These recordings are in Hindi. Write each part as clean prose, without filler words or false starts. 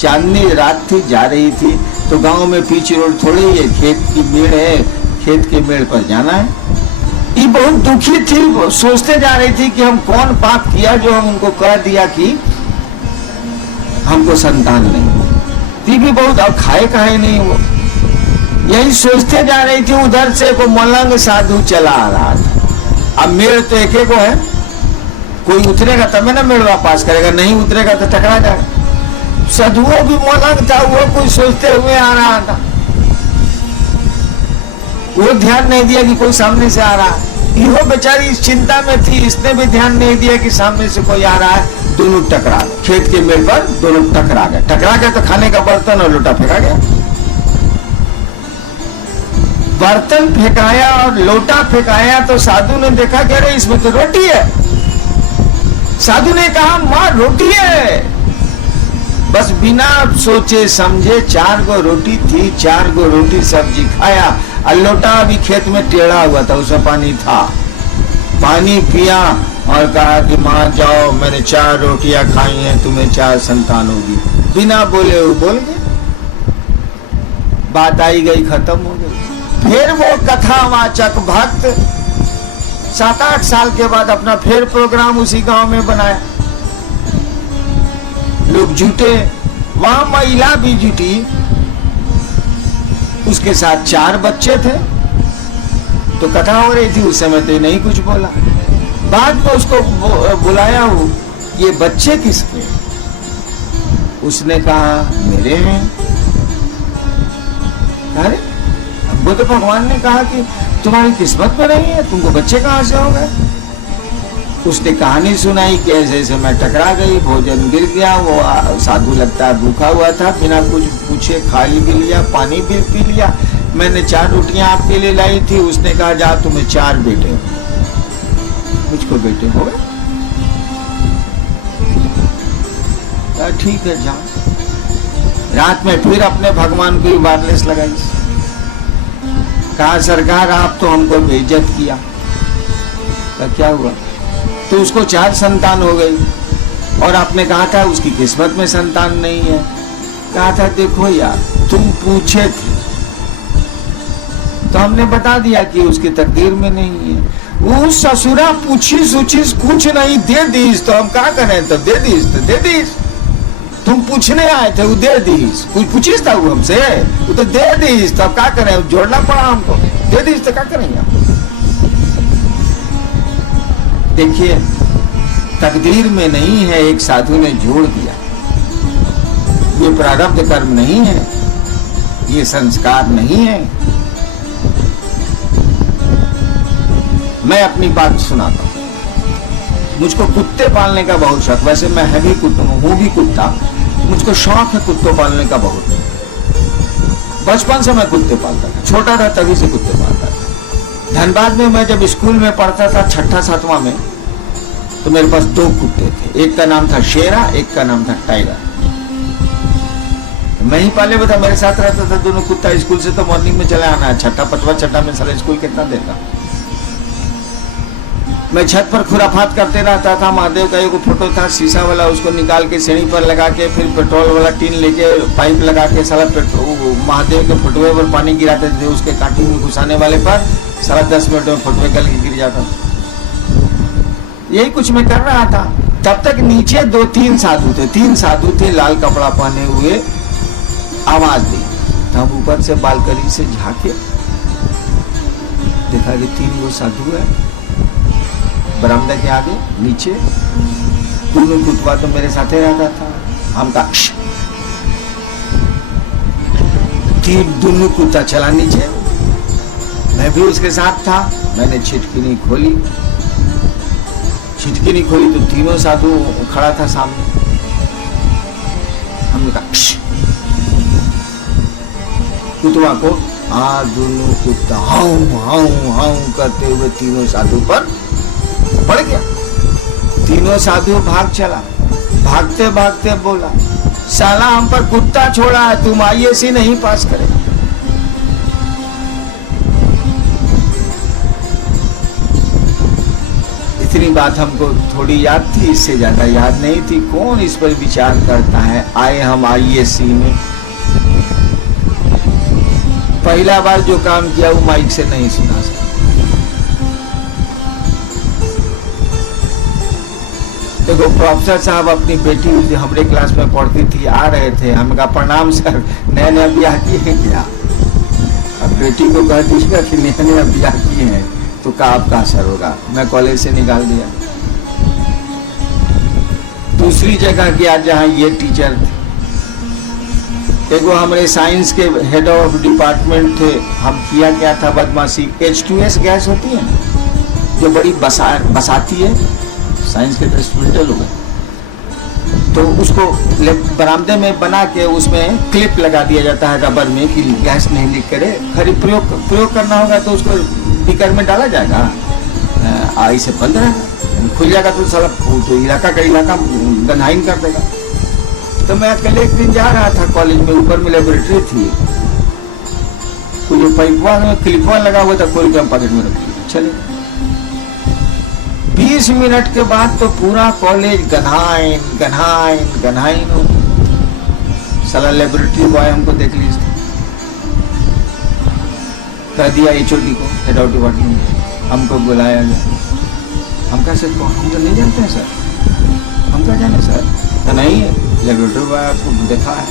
चांदनी रात थी, जा रही थी, तो गांव में पीछे रोड थोड़ी है, खेत की मेड़ है, खेत के मेड़ पर जाना है। ये बहुत दुखी थी, सोचते जा रही थी कि हम कौन पाप किया जो हम उनको कह दिया कि हमको संतान नहीं। ती भी बहुत, अब खाए खाए नहीं वो, यही सोचते जा रही थी। उधर से को मलंग साधु चला आ रहा था। अब मेड़ तो एक को है, कोई उतरेगा तब ना मेड़ वापस करेगा, नहीं उतरेगा तो टकरा जाएगा। साधुओं भी मलंग था, वो कोई सोचते हुए आ रहा था, वो ध्यान नहीं दिया कि कोई सामने से आ रहा है। यो बेचारी इस चिंता में थी, इसने भी ध्यान नहीं दिया कि सामने से कोई आ रहा है। दोनों टकरा गए, खेत के मेड़ पर दोनों टकरा गए। टकरा गए तो खाने का बर्तन और लोटा फेंका गया। बर्तन फेंकाया और लोटा फेंकाया तो साधु ने देखा कि अरे इसमें तो रोटी है। साधु ने कहा मां रोटी है। बस बिना सोचे समझे 4 गो रोटी थी, 4 गो रोटी सब्जी खाया, और लोटा अभी खेत में टेढ़ा हुआ था, उसमें पानी था। पानी पिया और कहा कि मां जाओ, मैंने 4 रोटियां खाई हैं, तुम्हें 4 संतान होगी। बिना बोले वो बोल गए, बात आई गई, खत्म हो गई। फिर वो कथावाचक भक्त 7-8 साल के बाद अपना फिर प्रोग्राम उसी गांव में बनाया। लोग जुटे, वहां महिला भी जुटी, उसके साथ 4 बच्चे थे। तो कथा हो रही थी, उस समय तो नहीं कुछ बोला। बाद में उसको बुलाया हो, ये बच्चे किसके? उसने कहा मेरे हैं। अरे वो तो भगवान ने कहा कि तुम्हारी किस्मत में नहीं है, तुमको बच्चे कहां से हो गए? उसने कहानी सुनाई कि ऐसे ऐसे मैं टकरा गई, भोजन गिर गया, वो साधु लगता है भूखा हुआ था, बिना कुछ पूछे खा भी लिया, पानी भी पी लिया। मैंने 4 रोटियां आपके लिए लाई थी, उसने कहा जा तुम्हें 4 बेटे, मुझको बेटे हो गए। ठीक है जाओ। रात में फिर अपने भगवान की वायरलेस लगाई, कहा सरकार आप तो हमको बेइज्जत किया। क्या हुआ? तो उसको 4 संतान हो गई, और आपने कहा था उसकी किस्मत में संतान नहीं है। कहा था देखो यार तुम पूछे थे तो हमने बता दिया कि उसकी तकदीर में नहीं है। वो ससुरा पूछी सूचिस कुछ नहीं, दे दीस तो हम क्या करें, तो दे दीस तो दे दीस। तुम पूछने आए थे, वो दे दीस। कुछ पूछिस था वो हमसे, वो तो दे दीस, तो अब क्या करें, जोड़ना पड़ा हमको, दे दीस तो क्या करेंगे। देखिए तकदीर में नहीं है, एक साधु ने जोड़ दिया। ये प्रारब्ध कर्म नहीं है, ये संस्कार नहीं है। मैं अपनी बात सुनाता हूं। मुझको कुत्ते पालने का बहुत शौक, वैसे मैं है भी कुत्ता, हूं भी कुत्ता, मुझको शौक है कुत्तों पालने का बहुत। बचपन से मैं कुत्ते पालता था, छोटा था तभी से कुत्ते पालता था। धनबाद में मैं जब स्कूल में पढ़ता था 6ठा-7वां में, तो मेरे पास 2 कुत्ते थे। एक का नाम था शेरा, एक का नाम था टाइगर। मैं ही पाले हुआ था, मेरे साथ रहता था दोनों कुत्ता। स्कूल से तो मॉर्निंग में चले आना है, 6ठा 5वां 6ठा में सारा स्कूल कितना देर का। मैं छत पर खुराफात करते रहता था। महादेव का एक फोटो था शीशा वाला, उसको निकाल के सीढ़ी पर लगा के, फिर पेट्रोल वाला टीन लेके पाइप लगा के सारा महादेव के फोटोए पर पानी गिराते थे, उसके कांटी में घुसाने वाले पर सारा 10 मिनट में फोटोए गल के गिर जाता। यही कुछ मैं कर रहा था। तब तक नीचे 2-3 साधु थे, 3 साधु थे लाल कपड़ा पहने हुए। आवाज दी, हम ऊपर से बालकनी से झांके, देखा कि 3 वो साधु है बरामदा के आगे नीचे। दोनों कुत्ता तो मेरे साथ ही रहता था। हम का दोनों कुत्ता चला नीचे, मैं भी उसके साथ था। मैंने छिटकिनी खोली, छिटकिनी खोली तो तीनों साधु खड़ा था सामने। हमने कहा कुत्ता को, दोनों कुत्ता हाउ हाउ हाउ करते हुए तीनों साधु पर पड़ गया। तीनों साधु भाग चला, भागते भागते बोला साला हम पर कुत्ता छोड़ा है, तुम IAC नहीं पास करे। इतनी बात हमको थोड़ी याद थी, इससे ज्यादा याद नहीं थी। कौन इस पर विचार करता है। आए हम ISC में, पहला बार जो काम किया वो माइक से नहीं सुना सका। देखो प्रोफेसर साहब अपनी बेटी जो हमारे क्लास में पढ़ती थी आ रहे थे, हम कहा प्रणाम सर, नया नया ब्याह किए हैं क्या? अब बेटी को कह दीजिएगा कि नया नया ब्याह किए हैं तो का आपका असर होगा। मैं कॉलेज से निकाल दिया। दूसरी जगह गया जहाँ ये टीचर थे, एगो हमारे साइंस के हेड ऑफ डिपार्टमेंट थे। हम किया क्या था बदमाशी, H2S गैस होती है ना जो बड़ी बसाती है, साइंस के तो स्टूडेंट लोग, तो उसको बरामदे में बना के उसमें क्लिप लगा दिया जाता है रबर में कि गैस नहीं लीक करे। खरी प्रयोग करना होगा तो उसको बीकर में डाला जाएगा, आई से बंद रहेगा, खुल जाएगा तो साला तो इलाका का इलाका गंधाइन कर देगा। तो मैं अकेले एक दिन जा रहा था कॉलेज में, ऊपर में लेबोरेटरी थी, जो पाइपवा में क्लिपवा लगा हुआ था खोल के हम पॉकेट में रख लिया, चले। 20 मिनट के बाद तो पूरा कॉलेज गन्हाइन गन्हाइन गन्हाइन हो। साला लेबोरेटरी बॉय हमको देख लीजिए, कह दिया HOD को, हेड ऑफ डिपार्टमेंट, हमको बुलाया गया। हम कहा सर हम तो नहीं जानते हैं सर, हम क्या जाने सर? तो नहीं लेबोरेटरी बॉय आपको देखा है।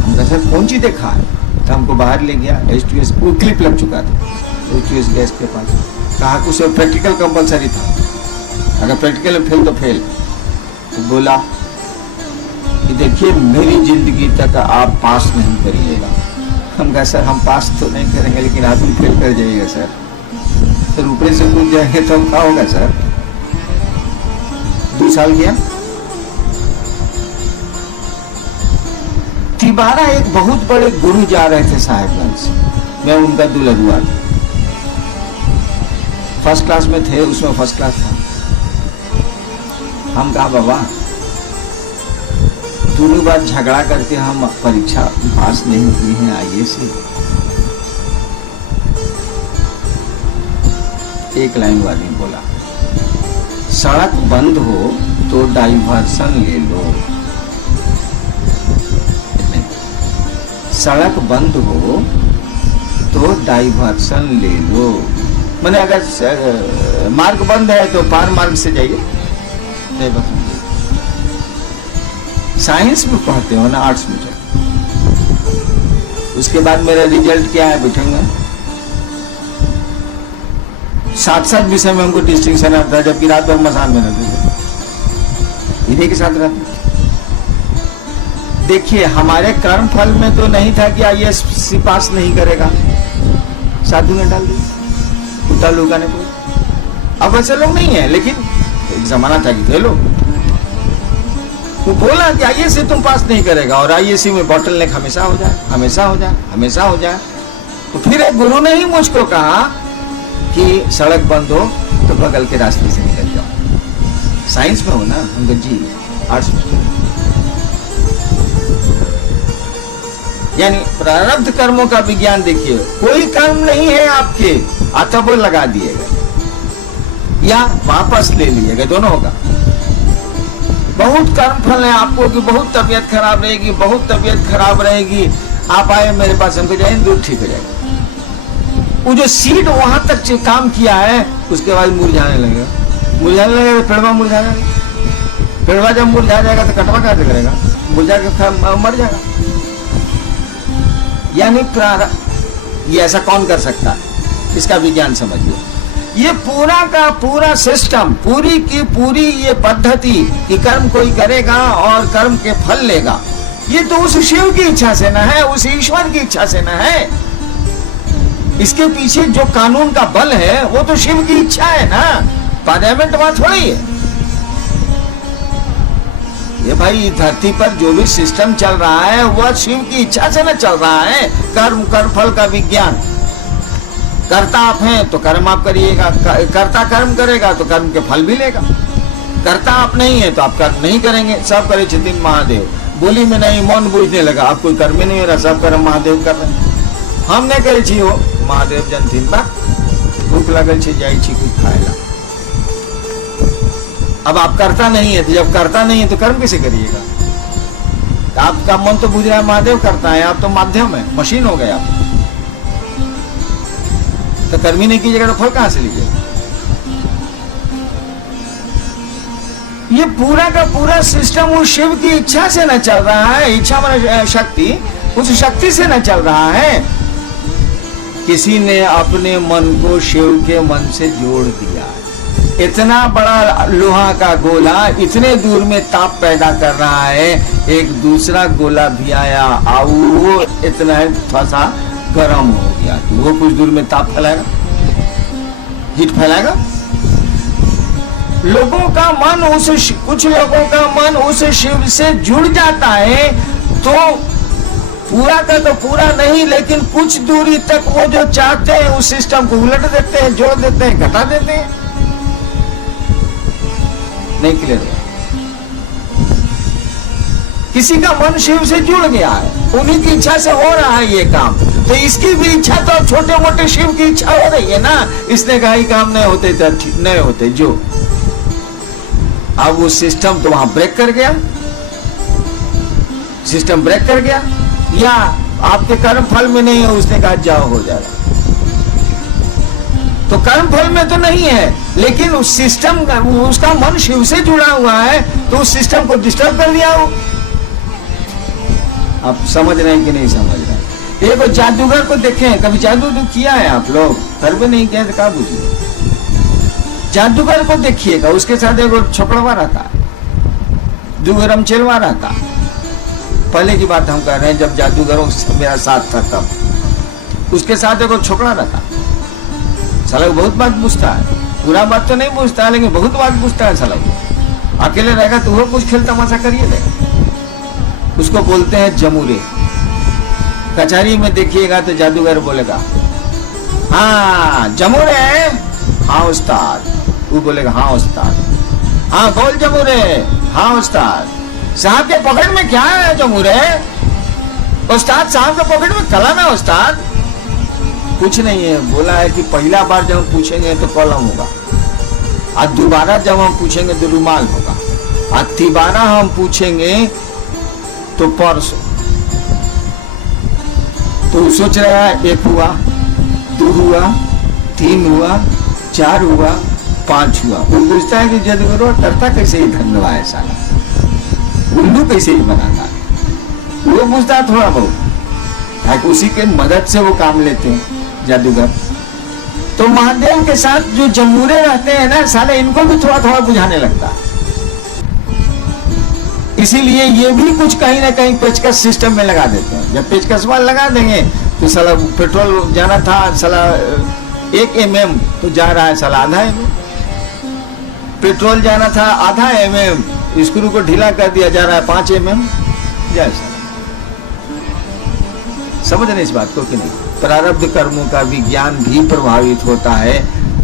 हम कहा सर कौन चीज देखा है? तो हमको बाहर ले गया, H2S वो क्लिप लग चुका था H2S गैस के पास। कहा कुछ प्रैक्टिकल कंपलसरी था, अगर प्रैक्टिकल में फेल तो फेल। तो बोला कि देखिए मेरी जिंदगी तक आप पास नहीं करिएगा। हम कहा सर हम पास तो नहीं करेंगे लेकिन आप भी फेल कर जाइएगा सर। सर ऊपर से कूद जाएंगे तो हम क्या होगा सर? 2 साल गया। तिबारा एक बहुत बड़े गुरु जा रहे थे साहेबगंज से, मैं उनका दुल्हनुआ था, फर्स्ट क्लास में थे, उसमें फर्स्ट क्लास था। हम कहा बाबा दोनों बार झगड़ा करके हम परीक्षा पास नहीं किए हैं ISC। एक लाइन वाली बोला, सड़क बंद हो तो डाइवर्सन ले लो, सड़क बंद हो तो डाइवर्सन ले लो। मैंने अगर मार्ग बंद है तो पार मार्ग से जाइए। साइंस में पढ़ते हो ना, आर्ट्स में जाओ। उसके बाद मेरा रिजल्ट क्या है बैठेंगे, 7 विषय में हमको डिस्टिंक्शन आता है, जबकि रात भर मसान में रहते थे, इन्हीं के साथ रहते। देखिए हमारे कर्म फल में तो नहीं था कि ISC पास नहीं करेगा, साधु ने डाल दिया, कुत्ता लोगा ने कोई। अब ऐसे लोग नहीं है, लेकिन एक जमाना था कि थे लोग। वो बोला कि ISC तुम पास नहीं करेगा, और ISC में बॉटल नेक हमेशा हो जाए, हमेशा हो जाए, हमेशा हो जाए। तो फिर एक गुरु ने ही मुझको कहा कि सड़क बंद हो तो बगल के रास्ते से निकल जाओ। साइंस में हो ना, हम जी आर्ट्स में। यानी प्रारब्ध कर्मों का विज्ञान देखिए, कोई कर्म नहीं है आपके, अतः वो लगा दिएगा या वापस ले लिएगा, दोनों होगा। बहुत कर्म फल है आपको कि बहुत तबीयत खराब रहेगी, बहुत तबीयत खराब रहेगी, आप आए मेरे पास, हमको जाए दूध ठीक हो जाएगा। वो जो सीड वहां तक काम किया है उसके बाद मुरझाने लगेगा, मुरझाने लगेगा तो पेड़वा मुरझा जाएगा, पेड़वा जब मुरझा जाएगा तो कटवा कैसे करेगा, मुरझा के मर जाएगा। यानी ये ऐसा कौन कर सकता है, इसका विज्ञान समझिए। ये पूरा का पूरा सिस्टम, पूरी की पूरी ये पद्धति कि कर्म कोई करेगा और कर्म के फल लेगा, ये तो उस शिव की इच्छा से न है, उस ईश्वर की इच्छा से न है। इसके पीछे जो कानून का बल है वो तो शिव की इच्छा है ना, पार्लियामेंट वहां थोड़ी है। ये भाई धरती पर जो भी सिस्टम चल रहा है वह शिव की इच्छा से न चल रहा है। कर्म कर्म फल का विज्ञान, कर्ता आप हैं तो कर्म आप करिएगा, कर्ता कर्म करेगा तो कर्म के फल भी लेगा। कर्ता आप नहीं है तो आप कर्म नहीं करेंगे। सब करे छितिन महादेव, बोली में नहीं मौन बूझने लगा, आप कोई कर्म नहीं हो रहा, सब कर्म महादेव कर रहे हैं। हम नहीं करे छी हो महादेव जनथिन बा, भूख लगल छी जाई छी कुछ खाएला, अब आप करता नहीं है, तो जब करता नहीं है तो कर्म कैसे करिएगा? आपका मन तो बुझ रहा है महादेव करता है, आप तो माध्यम है, मशीन हो गए आप। तो कर्म ही नहीं कीजिएगा तो फल कहां से लीजिएगा? ये पूरा का पूरा सिस्टम उस शिव की इच्छा से न चल रहा है। इच्छा माने शक्ति, उस शक्ति से न चल रहा है। किसी ने अपने मन को शिव के मन से जोड़ दिया। इतना बड़ा लोहा का गोला इतने दूर में ताप पैदा कर रहा है, एक दूसरा गोला भी आया और वो इतना थोड़ा गर्म हो गया, तो वो कुछ दूर में ताप फैलाएगा, हीट फैलाएगा। लोगों का मन कुछ लोगों का मन उस शिव से जुड़ जाता है, तो पूरा का तो पूरा नहीं, लेकिन कुछ दूरी तक वो जो चाहते हैं उस सिस्टम को उलट देते हैं, जोड़ देते हैं, घटा देते हैं। नहीं क्लियर हुआ? किसी का मन शिव से जुड़ गया है, उन्हीं की इच्छा से हो रहा है ये काम, तो इसकी भी इच्छा तो छोटे मोटे शिव की इच्छा हो रही है ना। इसने कहा ही काम नहीं होते तो नहीं होते जो। अब वो सिस्टम तो वहां ब्रेक कर गया, सिस्टम ब्रेक कर गया, या आपके कर्म फल में नहीं है, उसने कहा जाओ हो जाएगा। तो कर्म फल में तो नहीं है, लेकिन उस सिस्टम उसका मन शिव से जुड़ा हुआ है, तो उस सिस्टम को डिस्टर्ब कर दिया वो। आप समझ रहे हैं कि नहीं समझ रहे हैं? एक जादूगर को देखें, कभी जादू किया है आप लोग? कर भी नहीं किया तो क्या बुझिए। जादूगर को देखिएगा, उसके साथ एक छोकड़वा रहता, दुगरम चेलवा रहता। पहले की बात हम कर रहे हैं, जब जादूगरों से मेरा साथ था तब उसके साथ एक छोकरा रहता। साला बहुत बात पूछता है, पूरा बात तो नहीं पूछता है, लेकिन बहुत बात पूछता है। साला अकेले रहेगा तो वो कुछ खेल तमाशा करिए देगा। उसको बोलते हैं जमूरे। कचहरी में देखिएगा तो जादूगर बोलेगा हाँ जमूरे, हाँ उस्ताद। वो बोलेगा हाँ उस्ताद। हाँ बोल जमूरे, हाँ उस्ताद। साहब के पॉकेट में क्या है जमूरे? उस्ताद साहब के पॉकेट में कलम है उस्ताद। कुछ नहीं है। बोला है कि पहला बार जब हम पूछेंगे तो कलम होगा, और दोबारा जब हम पूछेंगे तो रुमाल होगा, और तिबारा हम पूछेंगे तो पर्स। तो सोच रहा है एक हुआ, दो हुआ, तीन हुआ, चार हुआ, पांच हुआ। वो पूछता है कि जादूगर करता कैसे ही धंधा है साला, उल्लू कैसे ही बनाता। वो पूछता है थोड़ा बहुत, उसी के मदद से वो काम लेते हैं जादूगर। तो महादेव के साथ जो जमूरे रहते हैं ना साले, इनको भी थोड़ा थोड़ा बुझाने लगता है। इसीलिए ये भी कुछ कहीं ना कहीं पेचकस सिस्टम में लगा देते हैं। जब पेचकस वाल लगा देंगे तो साला पेट्रोल जाना था साला 1 mm तो जा रहा है साला आधा mm। पेट्रोल जाना था आधा mm, स्क्रू को ढीला कर दिया, जा रहा है 5 mm। जैसा समझ रहे इस बात को कि नहीं? प्रारब्ध कर्मों का विज्ञान भी प्रभावित होता है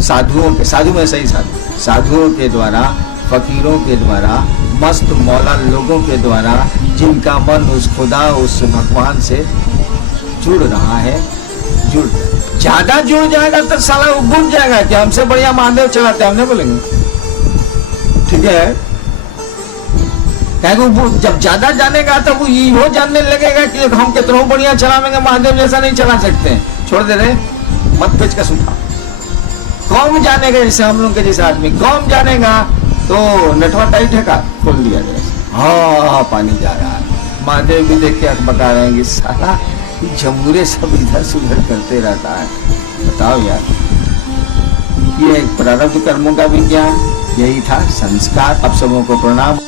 साधुओं के, साधु में सही साधुओं के द्वारा, फकीरों के द्वारा, मस्त मौला लोगों के द्वारा, जिनका मन उस खुदा उस भगवान से जुड़ रहा है। जुड़ ज्यादा जुड़ जाएगा तो साला वो बुझ जाएगा कि हमसे बढ़िया महादेव चलाते हैं, हमने बोलेंगे ठीक है। जब ज्यादा जानेगा तो वो जानने लगेगा कि हम कितना बढ़िया चलावेंगे, महादेव जैसा नहीं चला सकते। छोड़ दे रहे, मत पेच का सुखा। कौन जानेगा, जैसे हम लोग के जैसे आदमी कौन जानेगा तो नटवा टाइट है का खोल दिया जाए, हाँ पानी जा रहा है। महादेव भी देख के अक बता रहे हैं कि साला जमूरे सब इधर से उधर करते रहता है। बताओ यार, ये प्रारब्ध कर्मों का विज्ञान यही था, संस्कार। अब सबों को प्रणाम।